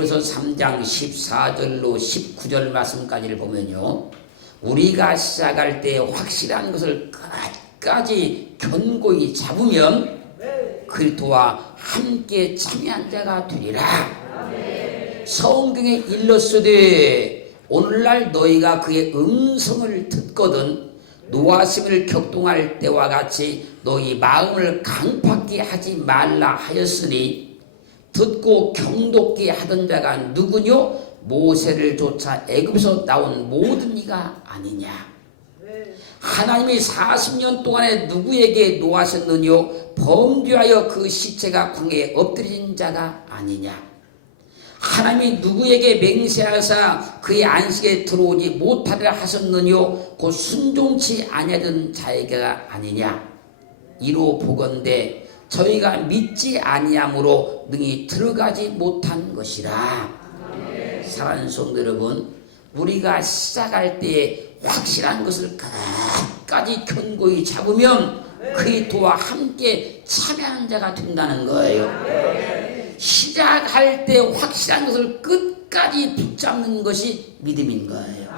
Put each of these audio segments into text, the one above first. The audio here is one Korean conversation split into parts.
에베소서 3장 14절로 19절 말씀까지를 보면요, 우리가 시작할 때 확실한 것을 끝까지 견고히 잡으면 그리스도와 함께 참여한 자가 되리라. 성경에 일렀으되 오늘날 너희가 그의 음성을 듣거든 노하심을 격동할 때와 같이 너희 마음을 강팍게 하지 말라 하였으니 듣고 경독게 하던 자가 누구뇨? 모세를 쫓아 애굽에서 나온 모든 이가 아니냐. 하나님이 40년 동안에 누구에게 노하셨느뇨? 범죄하여 그 시체가 광야에 엎드린 자가 아니냐. 하나님이 누구에게 맹세하사 그의 안식에 들어오지 못하리라 하셨느뇨? 곧 순종치 아니하던 자에게가 아니냐. 이로 보건대 저희가 믿지 아니함으로 능히 들어가지 못한 것이라. 사랑하는 성도 여러분, 우리가 시작할 때에 확실한 것을 끝까지 견고히 잡으면 그리스도와 함께 참여하는 자가 된다는 거예요. 시작할 때 확실한 것을 끝까지 붙잡는 것이 믿음인 거예요.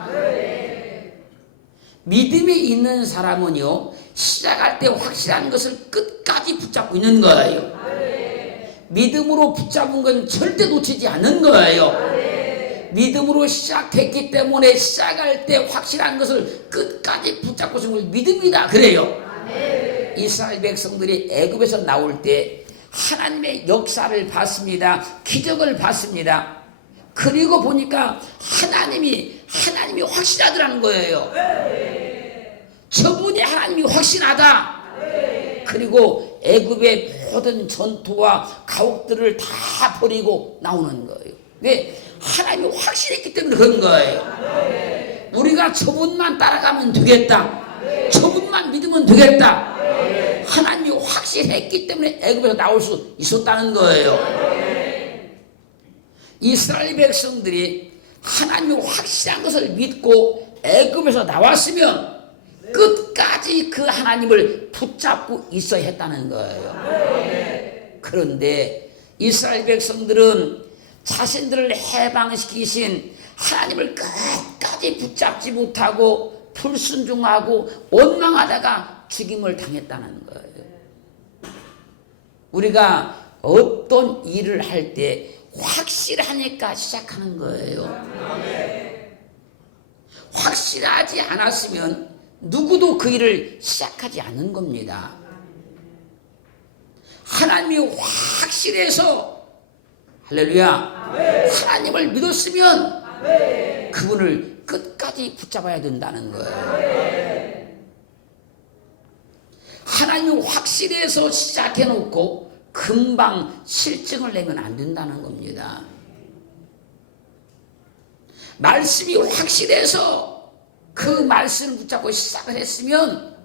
믿음이 있는 사람은요, 시작할 때 확실한 것을 끝까지 붙잡고 있는 거예요. 믿음으로 붙잡은 건 절대 놓치지 않는 거예요. 믿음으로 시작했기 때문에 시작할 때 확실한 것을 끝까지 붙잡고 있는 걸 믿음이다 그래요. 이스라엘 백성들이 애굽에서 나올 때 하나님의 역사를 봤습니다. 기적을 봤습니다. 그리고 보니까 하나님이 확실하더라는 거예요. 저분이 하나님이 확실하다. 그리고 애굽의 모든 전투와 가옥들을 다 버리고 나오는 거예요. 왜? 하나님이 확실했기 때문에 그런 거예요. 우리가 저분만 따라가면 되겠다. 저분만 믿으면 되겠다. 하나님이 확실했기 때문에 애굽에서 나올 수 있었다는 거예요. 이스라엘 백성들이 하나님이 확실한 것을 믿고 애굽에서 나왔으면 끝까지 그 하나님을 붙잡고 있어야 했다는 거예요. 그런데 이스라엘 백성들은 자신들을 해방시키신 하나님을 끝까지 붙잡지 못하고 불순종하고 원망하다가 죽임을 당했다는 거예요. 우리가 어떤 일을 할 때 확실하니까 시작하는 거예요. 확실하지 않았으면 누구도 그 일을 시작하지 않는 겁니다. 하나님이 확실해서 할렐루야, 하나님을 믿었으면 그분을 끝까지 붙잡아야 된다는 거예요. 하나님이 확실해서 시작해놓고 금방 실증을 내면 안 된다는 겁니다. 말씀이 확실해서 그 말씀을 붙잡고 시작을 했으면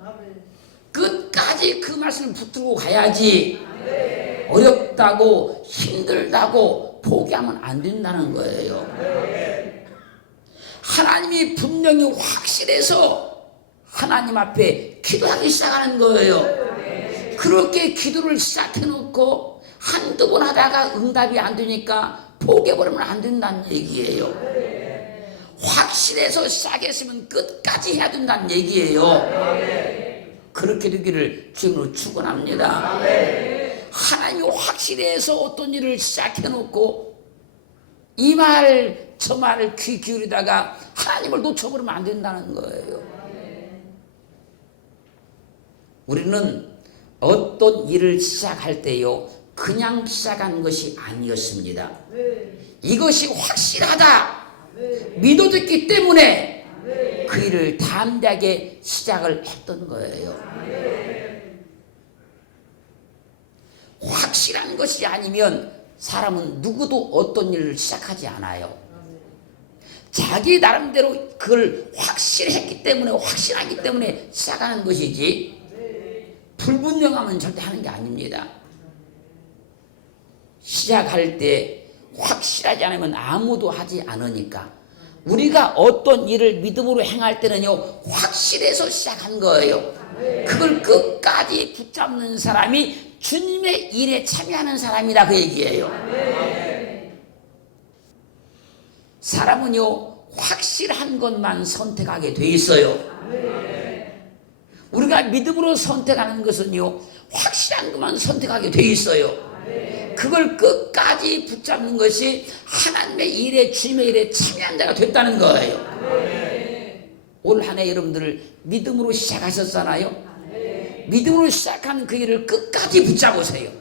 끝까지 그 말씀을 붙들고 가야지. 어렵다고 힘들다고 포기하면 안 된다는 거예요. 하나님이 분명히 확실해서 하나님 앞에 기도하기 시작하는 거예요. 그렇게 기도를 시작해놓고 한두 번 하다가 응답이 안 되니까 포기해버리면 안 된다는 얘기예요. 확실해서 시작했으면 끝까지 해야 된다는 얘기예요. 그렇게 되기를 주님으로 축원합니다. 하나님이 확실해서 어떤 일을 시작해놓고 이 말 저 말을 귀 기울이다가 하나님을 놓쳐버리면 안 된다는 거예요. 우리는 어떤 일을 시작할 때요, 그냥 시작한 것이 아니었습니다. 이것이 확실하다 믿어졌기 때문에 그 일을 담대하게 시작을 했던 거예요. 확실한 것이 아니면 사람은 누구도 어떤 일을 시작하지 않아요. 자기 나름대로 그걸 확실했기 때문에, 확실하기 때문에 시작하는 것이지 불분명하면 절대 하는 게 아닙니다. 시작할 때 확실하지 않으면 아무도 하지 않으니까 우리가 어떤 일을 믿음으로 행할 때는요, 확실해서 시작한 거예요. 그걸 끝까지 붙잡는 사람이 주님의 일에 참여하는 사람이라 그 얘기예요. 사람은요 확실한 것만 선택하게 돼 있어요. 우리가 믿음으로 선택하는 것은요 확실한 것만 선택하게 돼 있어요. 그걸 끝까지 붙잡는 것이 하나님의 일에, 주님의 일에 참여한 자가 됐다는 거예요. 올 한 해 여러분들 믿음으로 시작하셨잖아요. 믿음으로 시작한 그 일을 끝까지 붙잡으세요.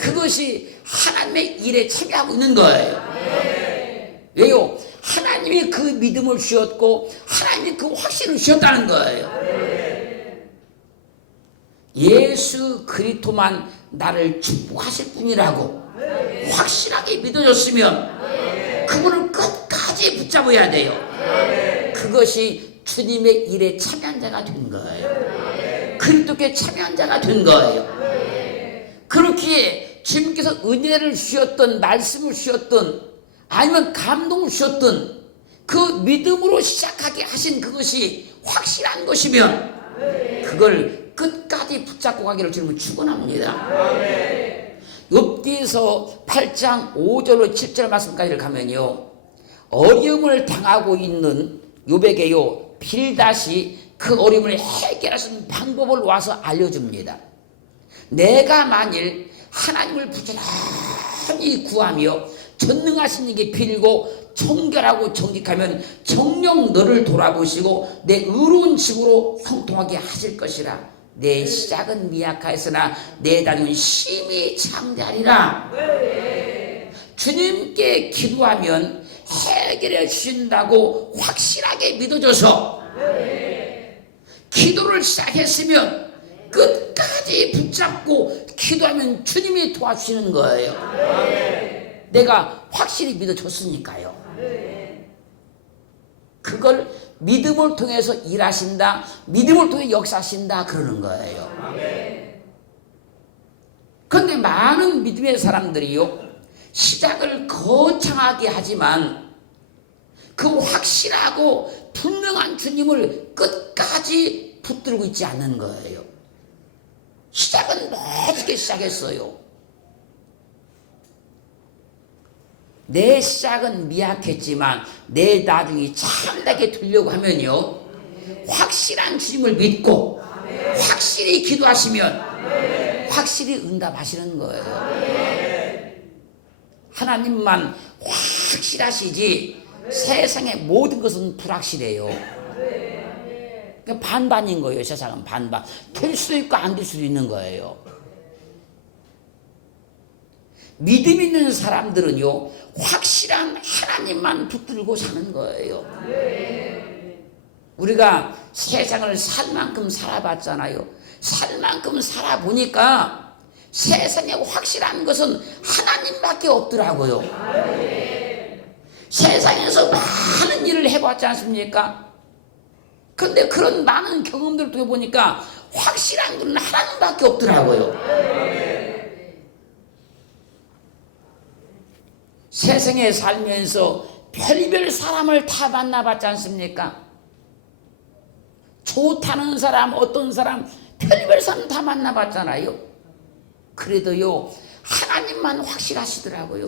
그것이 하나님의 일에 참여하고 있는 거예요. 왜요? 하나님이 그 믿음을 주셨고 하나님이 그 확신을 주셨다는 거예요. 예수 그리스도만 나를 축복하실 분이라고 확실하게 믿어줬으면 그분을 끝까지 붙잡아야 돼요. 그것이 주님의 일에 참여한 자가 된 거예요. 그리스도께 참여한 자가 된 거예요. 그렇기에 주님께서 은혜를 주셨던, 말씀을 주셨던, 아니면 감동을 주셨던 그 믿음으로 시작하게 하신 그것이 확실한 것이면 그걸 끝까지 붙잡고 가기를 주님은 축원합니다. 욥기서 8장 5절로 7절 말씀까지를 가면요 어려움을 당하고 있는 욥에게요 빌닷이 그 어려움을 해결하시는 방법을 와서 알려줍니다. 내가 만일 하나님을 부지런히 구하며 전능하신 이에게 빌고 청결하고 정직하면 정녕 너를 돌아보시고 내 의로운 집으로 형통하게 하실 것이라. 내 시작은 미약하였으나 내 나중은 심히 창대하리라. 주님께 기도하면 해결해 주신다고 확실하게 믿어줘서 기도를 시작했으면 끝까지 붙잡고 기도하면 주님이 도와주시는 거예요. 내가 확실히 믿어줬으니까요. 그걸 믿음을 통해서 일하신다, 믿음을 통해 역사하신다 그러는 거예요. 그런데 많은 믿음의 사람들이요 시작을 거창하게 하지만 그 확실하고 분명한 주님을 끝까지 붙들고 있지 않는 거예요. 시작은 멋지게 시작했어요. 내 시작은 미약했지만 내 나중이 참되게 되려고 하면요 확실한 주님을 믿고 확실히 기도하시면 확실히 응답하시는 거예요. 하나님만 확실하시지 세상의 모든 것은 불확실해요. 반반인 거예요. 세상은 반반. 될 수도 있고 안 될 수도 있는 거예요. 믿음 있는 사람들은요 확실한 하나님만 붙들고 사는 거예요. 우리가 세상을 살 만큼 살아봤잖아요. 살 만큼 살아보니까 세상에 확실한 것은 하나님밖에 없더라고요. 세상에서 많은 일을 해봤지 않습니까? 그런데 그런 많은 경험들을 통해 보니까 확실한 건 하나님밖에 없더라고요. 세상에 살면서 별별 사람을 다 만나봤지 않습니까? 좋다는 사람, 어떤 사람, 별별 사람 다 만나봤잖아요. 그래도요 하나님만 확실하시더라고요.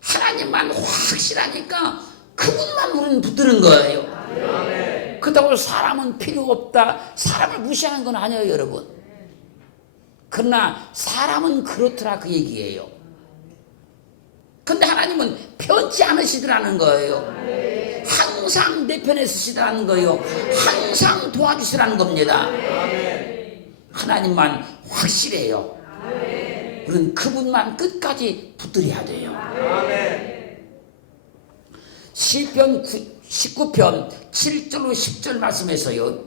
하나님만 확실하니까 그분만 우리는 붙드는 거예요. 그렇다고 사람은 필요 없다, 사람을 무시하는 건 아니에요 여러분. 그러나 사람은 그렇더라 그 얘기예요. 근데 하나님은 편치 않으시더라는 거예요. 항상 내 편에 서시더라는 거예요. 항상 도와주시라는 겁니다. 하나님만 확실해요. 우리는 그분만 끝까지 붙들어야 돼요. 시편 19편 7절로 10절 말씀에서요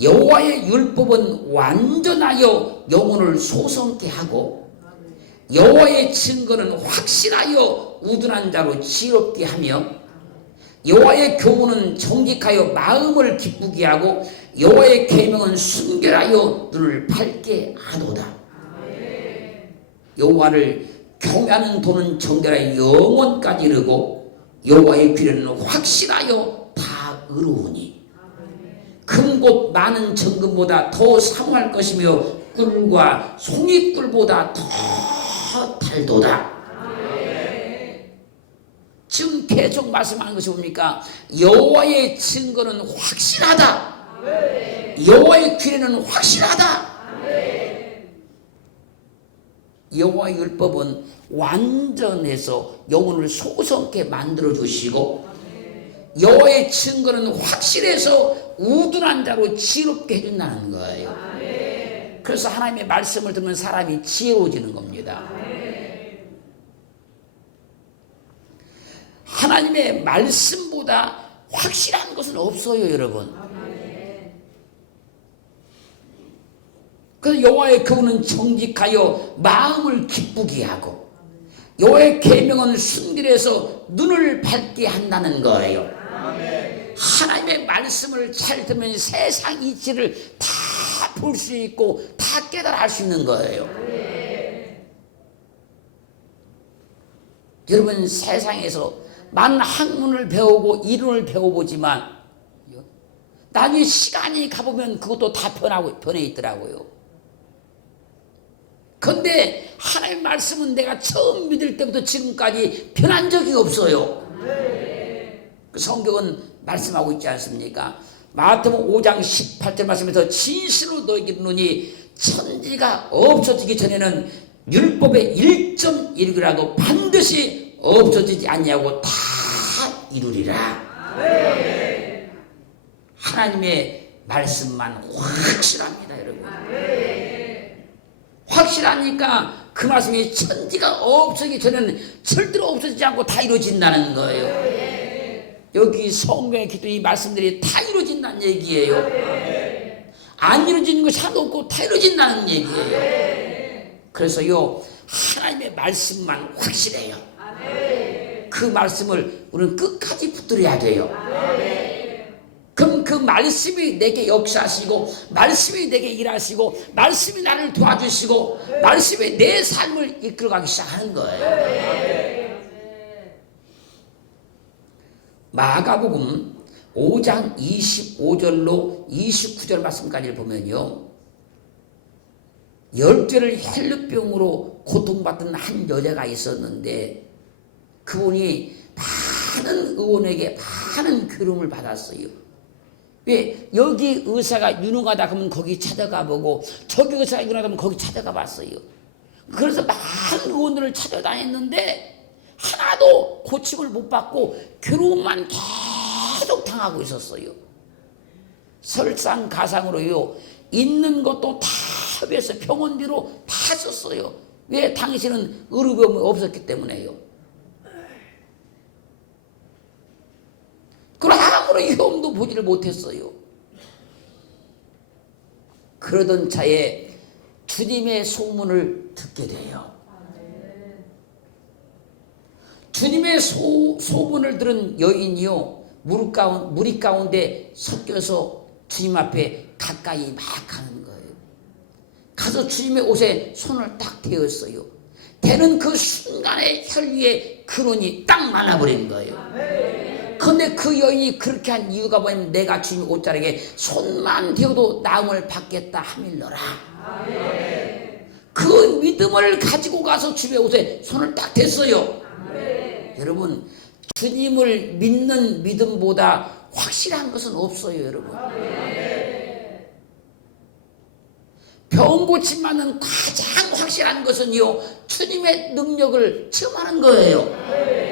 여호와의 율법은 완전하여 영혼을 소성케 하고 여호와의 증거는 확실하여 우둔한 자로 지혜롭게 하며 여호와의 교훈은 정직하여 마음을 기쁘게 하고 여호와의 계명은 순결하여 눈을 밝게 하도다. 여호와를 경외하는 도는 정결하여 영원까지 이르고 여호와의 귀는 확실하여 다 의로우니 금곧 많은 정금보다 더 사모할 것이며 꿀과 송이꿀보다 더 달도다. 지금 계속 말씀하는 것이 뭡니까? 여호와의 증거는 확실하다. 여호와의 규례는 확실하다. 여호와의 율법은 완전해서 영혼을 소성케 만들어 주시고, 여호와의 증거는 확실해서 우둔한 자로 지혜롭게 해준다는 거예요. 그래서 하나님의 말씀을 들으면 사람이 지혜로워지는 겁니다. 하나님의 말씀보다 확실한 것은 없어요, 여러분. 그래서 여호와의 교훈은 정직하여 마음을 기쁘게 하고, 여호와의 계명은 순결해서 눈을 밝게 한다는 거예요. 하나님의 말씀을 잘 들으면 세상 이치를 다 볼 수 있고 다 깨달아 알 수 있는 거예요. 여러분, 세상에서 많은 학문을 배우고 이론을 배워보지만 나중에 시간이 가보면 그것도 다 변해 있더라고요. 그런데 하나님의 말씀은 내가 처음 믿을 때부터 지금까지 변한 적이 없어요. 그 성경은 말씀하고 있지 않습니까? 마태복음 5장 18절 말씀에서 진실로 너희에게 이르노니 천지가 없어지기 전에는 율법의 1.1이라도 반드시 없어지지 않냐고 다 이루리라. 하나님의 말씀만 확실합니다, 여러분. 확실하니까 그 말씀이 천지가 없어지기 전에는 절대로 없어지지 않고 다 이루어진다는 거예요. 여기 성경의 기도 이 말씀들이 다 이루어진다는 얘기예요. 안 이루어지는 것이 하나도 없고 다 이루어진다는 얘기예요. 그래서요, 하나님의 말씀만 확실해요. 그 말씀을 우리는 끝까지 붙들어야 돼요. 그럼 그 말씀이 내게 역사하시고, 말씀이 내게 일하시고, 말씀이 나를 도와주시고, 말씀이 내 삶을 이끌어가기 시작하는 거예요. 마가복음 5장 25절로 29절 말씀까지 보면요, 10절을 헬루병으로 고통받던 한 여자가 있었는데 그분이 많은 의원에게 많은 괴로움을 받았어요. 왜? 여기 의사가 유능하다 그러면 거기 찾아가 보고, 저기 의사가 유능하다 그러면 거기 찾아가 봤어요. 그래서 많은 의원들을 찾아다녔는데 하나도 고침을 못 받고 괴로움만 계속 당하고 있었어요. 설상가상으로요, 있는 것도 다 협의해서 병원비로 다 썼어요. 왜? 당신은 의료보험이 없었기 때문에요. 그럼 아무런 위험도 보지를 못했어요. 그러던 차에 주님의 소문을 듣게 돼요. 주님의 소문을 들은 여인이요, 무리 가운데 섞여서 주님 앞에 가까이 막 가는 거예요. 가서 주님의 옷에 손을 딱 대었어요. 대는 그 순간에 혈위에 근원이 딱 말라버린 거예요. 그런데 그 여인이 그렇게 한 이유가 뭐냐면, 내가 주님 옷자락에 손만 대어도 나음을 받겠다 하밀러라. 그 믿음을 가지고 가서 주님의 옷에 손을 딱 댔어요. 여러분, 주님을 믿는 믿음보다 확실한 것은 없어요, 여러분. 병 고침받는 가장 확실한 것은요, 주님의 능력을 체험하는 거예요.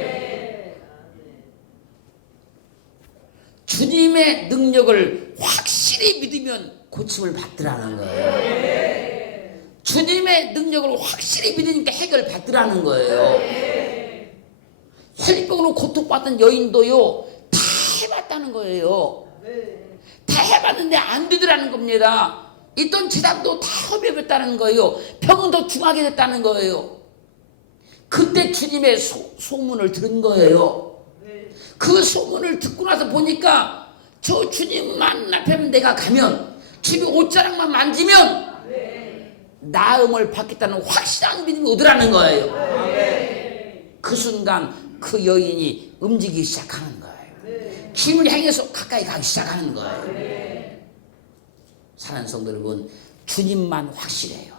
주님의 능력을 확실히 믿으면 고침을 받더라는 거예요. 주님의 능력을 확실히 믿으니까 해결을 받더라는 거예요. 혈병으로 고통받던 여인도요, 다 해봤다는 거예요. 다 해봤는데 안 되더라는 겁니다. 있던 재산도 다 허비했다는 거예요. 병은 더 중하게 됐다는 거예요. 그때 주님의 소문을 들은 거예요. 그 소문을 듣고 나서 보니까 저 주님만 앞에만 내가 가면, 주님 옷자락만 만지면 나음을 받겠다는 확실한 믿음이 오더라는 거예요. 그 순간 그 여인이 움직이기 시작하는 거예요. 주님을 향해서 가까이 가기 시작하는 거예요. 사랑하는 성도 여러분, 주님만 확실해요.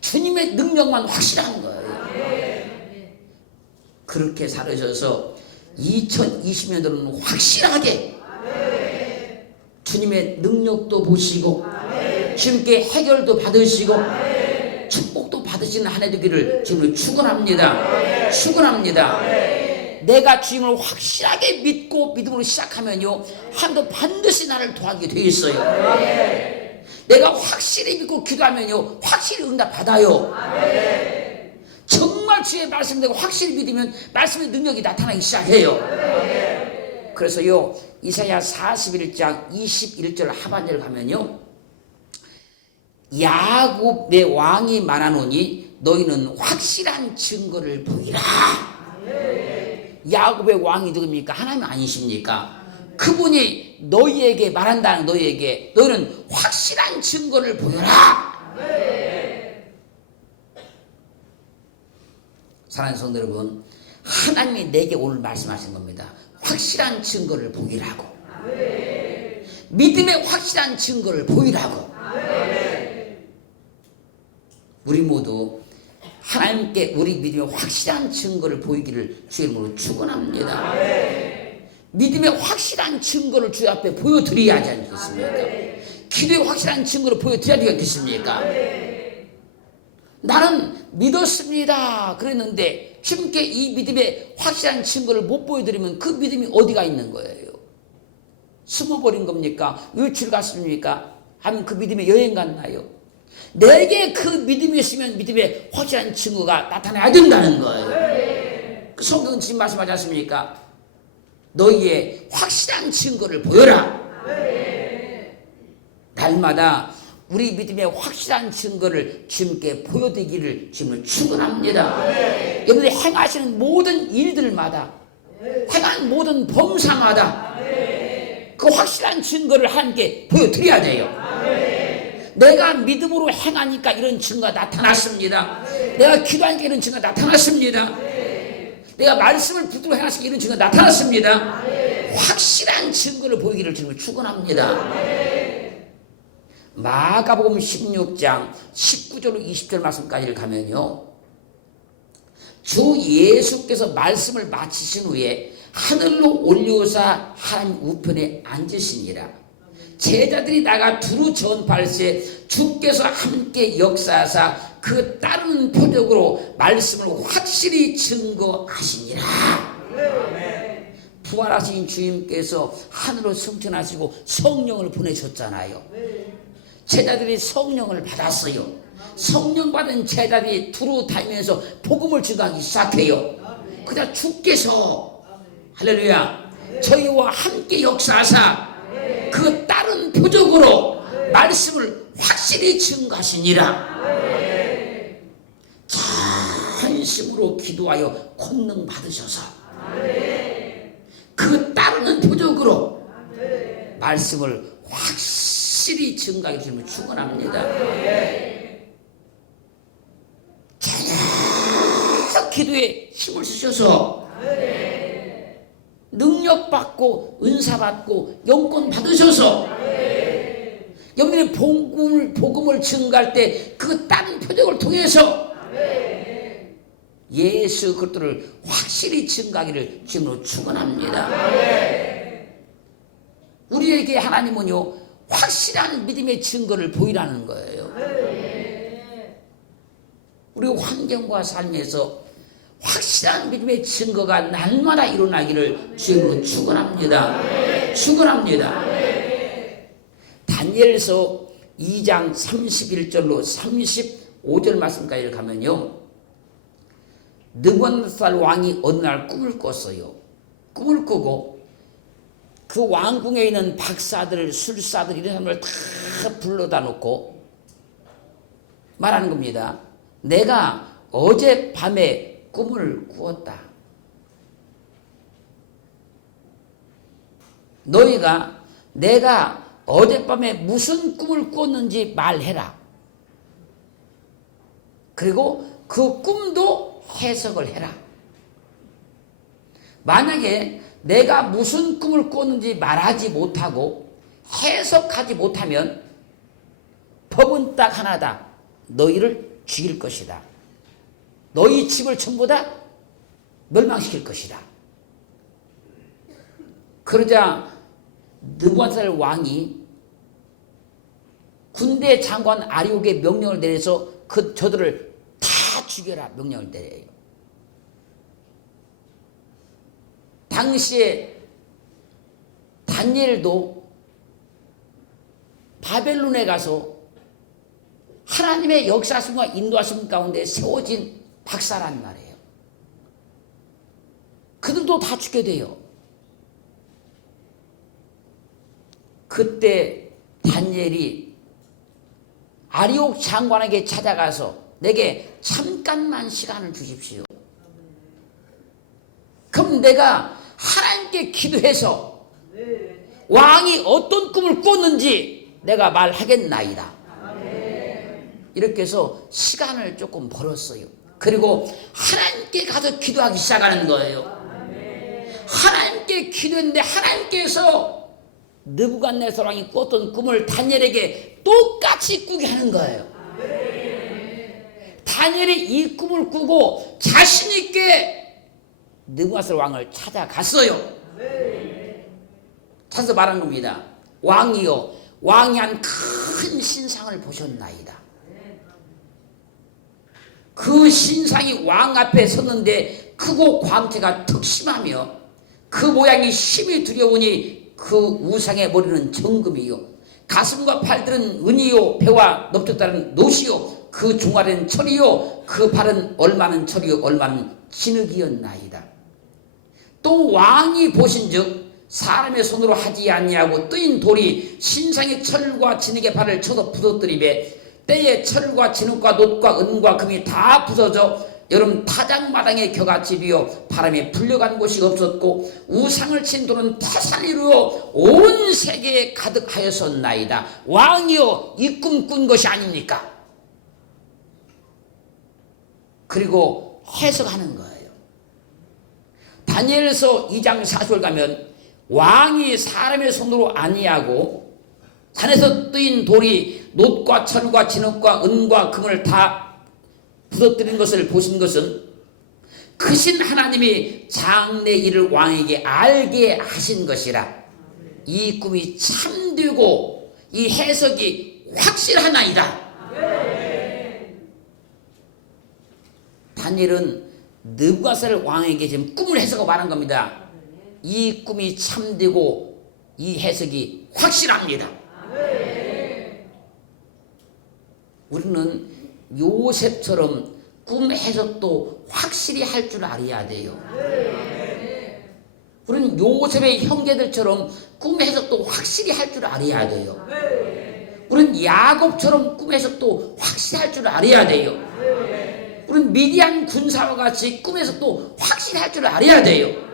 주님의 능력만 확실한 거예요. 그렇게 살으셔서 2020년도는 확실하게 주님의 능력도 보시고 주님께 해결도 받으시고 축복도 받으시는 한 해 되기를 지금 축원합니다. 축원합니다. 내가 주님을 확실하게 믿고 믿음으로 시작하면요, 하나님도 반드시 나를 도와주게 되어 있어요. 내가 확실히 믿고 기도하면요, 확실히 응답 받아요. 정말 주의 말씀 내가 확실히 믿으면 말씀의 능력이 나타나기 시작해요. 그래서요, 이사야 41장 21절 하반절 가면요, 야곱의 왕이 말하노니 너희는 확실한 증거를 보이라. 야곱의 왕이 누굽니까? 하나님 아니십니까? 그분이 너희에게 말한다는, 너희에게 너희는 확실한 증거를 보여라. 사랑하는 성도 여러분, 하나님이 내게 오늘 말씀하신 겁니다. 확실한 증거를 보이라고. 믿음의 확실한 증거를 보이라고. 우리 모두 하나님께 우리 믿음의 확실한 증거를 보이기를 주의 이름으로 축원합니다. 믿음의 확실한 증거를 주 앞에 보여드려야 하지 않겠습니까? 기도의 확실한 증거를 보여드려야 되겠습니까? 나는 믿었습니다 그랬는데 주님께 이 믿음의 확실한 증거를 못 보여드리면 그 믿음이 어디가 있는 거예요? 숨어버린 겁니까? 외출 갔습니까? 아니면 그 믿음에 여행 갔나요? 내게 그 믿음이 있으면 믿음의 확실한 증거가 나타나야 된다는 거예요. 그 성경은 지금 말씀하지 않습니까? 너희의 확실한 증거를 보여라. 날마다 우리 믿음의 확실한 증거를 주님께 보여드리기를 주님을 축원합니다. 여러분들이 행하시는 모든 일들마다, 행한 모든 범사마다 그 확실한 증거를 하나님께 보여드려야 돼요. 내가 믿음으로 행하니까 이런 증거가 나타났습니다. 내가 기도하니까 이런 증거가 나타났습니다. 내가 말씀을 붙들고 행하시니까 이런 증거가 나타났습니다. 확실한 증거를 보이기를 주님을 축원합니다. 마가복음 16장 19절로 20절 말씀까지를 가면요, 주 예수께서 말씀을 마치신 후에 하늘로 올려오사 하나님 우편에 앉으시니라. 제자들이 나가 두루 전파할세 주께서 함께 역사하사 그 따르는 표적으로 말씀을 확실히 증거하시니라. 부활하신 주님께서 하늘로 승천하시고 성령을 보내셨잖아요. 제자들이 성령을 받았어요. 성령 받은 제자들이 두루 다니면서 복음을 증거하기 시작해요. 그러다 주께서 할렐루야 저희와 함께 역사하사 그 다른 표적으로 말씀을 확실히 증거하시니라. 전심으로 기도하여 권능 받으셔서 그 따르는 표적으로 말씀을 확실히 증거하게 되면 축원합니다. 계속 기도에 힘을 쓰셔서 능력 받고 은사 받고 영권 받으셔서 여러분들이 복음을 증거할 때 그 다른 표적을 통해서 예수 그리스도를 확실히 증거하기를 주님으로 축원합니다. 우리에게 하나님은요 확실한 믿음의 증거를 보이라는 거예요. 우리 환경과 삶에서 확실한 믿음의 증거가 날마다 일어나기를 주님으로 축원합니다. 축원합니다. 다니엘서 2장 31절로 35절 말씀까지 가면요, 느부갓네살 왕이 어느 날 꿈을 꿨어요. 꿈을 꾸고 그 왕궁에 있는 박사들, 술사들 이런 사람을 다 불러다 놓고 말하는 겁니다. 내가 어젯밤에 꿈을 꾸었다. 너희가 내가 어젯밤에 무슨 꿈을 꾸었는지 말해라. 그리고 그 꿈도 해석을 해라. 만약에 내가 무슨 꿈을 꾸었는지 말하지 못하고 해석하지 못하면 법은 딱 하나다. 너희를 죽일 것이다. 너희 집을 전부 다 멸망시킬 것이다. 그러자 느부갓네살 왕이 군대 장관 아리옥에 명령을 내려서 저들을 다 죽여라 명령을 내려요. 당시에 다니엘도 바벨론에 가서 하나님의 역사하심과 인도하심 가운데 세워진 박사란 말이에요. 그들도 다 죽게 돼요. 그때 다니엘이 아리옥 장관에게 찾아가서 내게 잠깐만 시간을 주십시오. 그럼 내가 하나님께 기도해서 왕이 어떤 꿈을 꿨는지 내가 말하겠나이다. 이렇게 해서 시간을 조금 벌었어요. 그리고 하나님께 가서 기도하기 시작하는 거예요. 하나님께 기도했는데 하나님께서 느부갓네살 왕이 꿨던 꿈을 다니엘에게 똑같이 꾸게 하는 거예요. 다니엘이 이 꿈을 꾸고 자신 있게 느부갓네살 왕을 찾아갔어요. 찾아서 말한 겁니다. 왕이여, 왕이 한 큰 신상을 보셨나이다. 그 신상이 왕 앞에 섰는데 크고 광채가 특심하며 그 모양이 심히 두려우니 그 우상의 머리는 정금이요, 가슴과 팔들은 은이요, 배와 넓적다른 노시요, 그 종아리는 철이요, 그 발은 얼마는 철이요, 얼마는 진흙이었나이다. 또 왕이 보신즉 사람의 손으로 하지 아니하고 뜨인 돌이 신상의 철과 진흙의 발을 쳐서 부서뜨리매 때에 철과 진흙과 놋과 은과 금이 다 부서져 여름 타작마당의 겨같이 비어 바람에 불려간 곳이 없었고 우상을 친 돌은 태산을 이루어 온 세계에 가득하였었나이다. 왕이여, 이 꿈 꾼 것이 아닙니까? 그리고 해석하는 거예요. 다니엘서 2장 4절 가면 왕이 사람의 손으로 아니하고 산에서 뜨인 돌이 놋과 철과 진흙과 은과 금을 다 부서뜨린 것을 보신 것은 크신 하나님이 장래 일을 왕에게 알게 하신 것이라. 이 꿈이 참되고 이 해석이 확실하나이다. 다니엘은 느부갓네살 왕에게 지금 꿈을 해석하고 말한 겁니다. 이 꿈이 참되고 이 해석이 확실합니다. 우리는 요셉처럼 꿈 해석도 확실히 할 줄 알아야 돼요. 우리는 요셉의 형제들처럼 꿈 해석도 확실히 할 줄 알아야 돼요. 우리는 야곱처럼 꿈 해석도 확실히 할 줄 알아야 돼요. 우리는 미디안 군사와 같이 꿈 해석도 확실히 할 줄 알아야 돼요.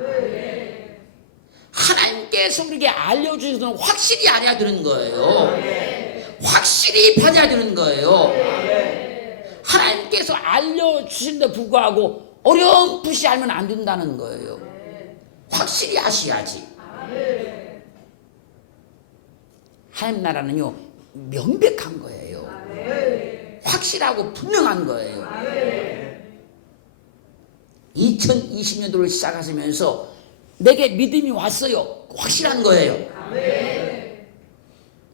하나님께서 우리에게 알려주신 것은 확실히 알아야 되는 거예요. 확실히 받아야 되는 거예요. 하나님께서 알려주신데 불구하고 어렴풋이 알면 안 된다는 거예요. 확실히 아셔야지. 하나님 나라는요, 명백한 거예요. 확실하고 분명한 거예요. 2020년도를 시작하시면서 내게 믿음이 왔어요. 확실한 거예요.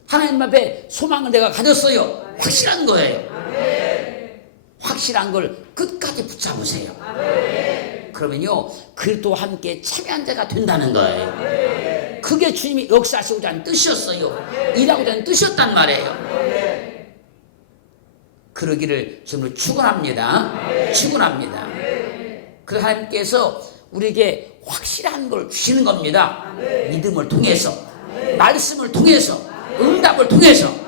하나님 앞에 소망을 내가 가졌어요. 확실한 거예요. 확실한 걸 끝까지 붙잡으세요. 그러면요, 그리스도와 함께 참여한 자가 된다는 거예요. 그게 주님이 역사하시고자 하는 뜻이었어요. 일하고자 하는 뜻이었단 말이에요. 그러기를 정말 축원합니다. 축원합니다. 그래서 하나님께서 우리에게 확실한 걸 주시는 겁니다. 믿음을 통해서, 말씀을 통해서, 응답을 통해서.